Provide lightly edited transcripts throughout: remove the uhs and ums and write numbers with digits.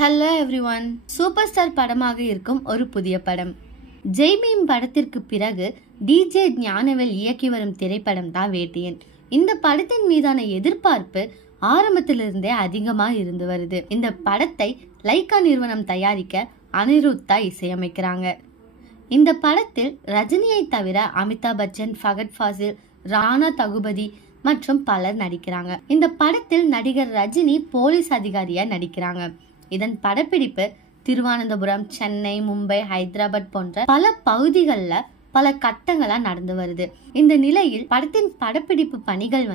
Hello everyone. Super star படமாக இருக்கும் ஒரு புதிய படம். ஜெய்பீம் படத்திற்கு பிறகு டிஜே ஞானவேல் இயக்கி வரும் திரைப்படம் தான் வேட்டையன். இந்த படத்தின் மீதான எதிர்பார்ப்பு ஆரம்பத்திலிருந்தே அதிகமாக இருந்து வருது. இந்த படத்தை லைகா நிறுவனம் தயாரிக்க அனிருத்தா இசையமைக்கிறாங்க. இந்த படத்தில் ரஜினியை தவிர அமிதாப் பச்சன், ஃபகத் ஃபாசில், ராணா தகுபதி மற்றும் பலர் நடிக்கிறாங்க. இந்த படத்தில் நடிகர் ரஜினி போலீஸ் அதிகாரியா நடிக்கிறாங்க. இதன் படப்பிடிப்பு திருவனந்தபுரம், சென்னை, மும்பை, ஹைதராபாத் போன்ற பல பகுதிகளில் பல கட்டங்களா நடந்து வருது. இந்த நிலையில் படத்தின் படப்பிடிப்பு பணிகள்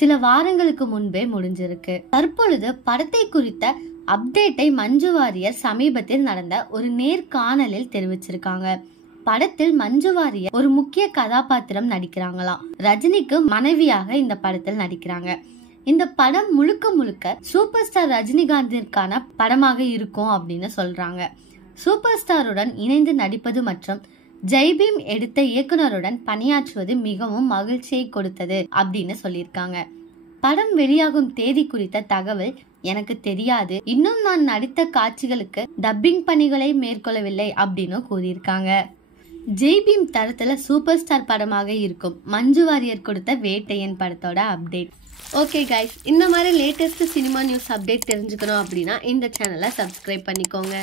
சில வாரங்களுக்கு முன்பே முடிஞ்சிருக்கு. தற்பொழுது படத்தை குறித்த அப்டேட்டை மஞ்சு வாரியர் சமீபத்தில் நடந்த ஒரு நேர்காணலில் தெரிவிச்சிருக்காங்க. படத்தில் மஞ்சு வாரியர் ஒரு முக்கிய கதாபாத்திரம் நடிக்கிறாங்களாம். ரஜினிக்கு மனைவியாக இந்த படத்தில் நடிக்கிறாங்க. இந்த படம் முழுக்க முழுக்க சூப்பர் ஸ்டார் ரஜினிகாந்திற்கான படமாக இருக்கும் அப்படின்னு சொல்றாங்க. சூப்பர் ஸ்டாருடன் இணைந்து நடிப்பது மற்றும் ஜெய்பீம் எடுத்த இயக்குனருடன் பணியாற்றுவது மிகவும் மகிழ்ச்சியை கொடுத்தது அப்படின்னு சொல்லியிருக்காங்க. படம் வெளியாகும் தேதி குறித்த தகவல் எனக்கு தெரியாது. இன்னும் நான் நடித்த காட்சிகளுக்கு டப்பிங் பணிகளை மேற்கொள்ளவில்லை அப்படின்னு கூறியிருக்காங்க. ஜெய்பீம் தரத்துல சூப்பர் ஸ்டார் படமாக இருக்கும் மஞ்சு வாரியர் கொடுத்த வேட்டையன் படத்தோட அப்டேட். ஓகே கைஸ், இந்த மாதிரி லேட்டஸ்ட் சினிமா நியூஸ் அப்டேட் தெரிஞ்சுக்கணும் அப்படின்னா இந்த சேனலை சப்ஸ்கிரைப் பண்ணிக்கோங்க.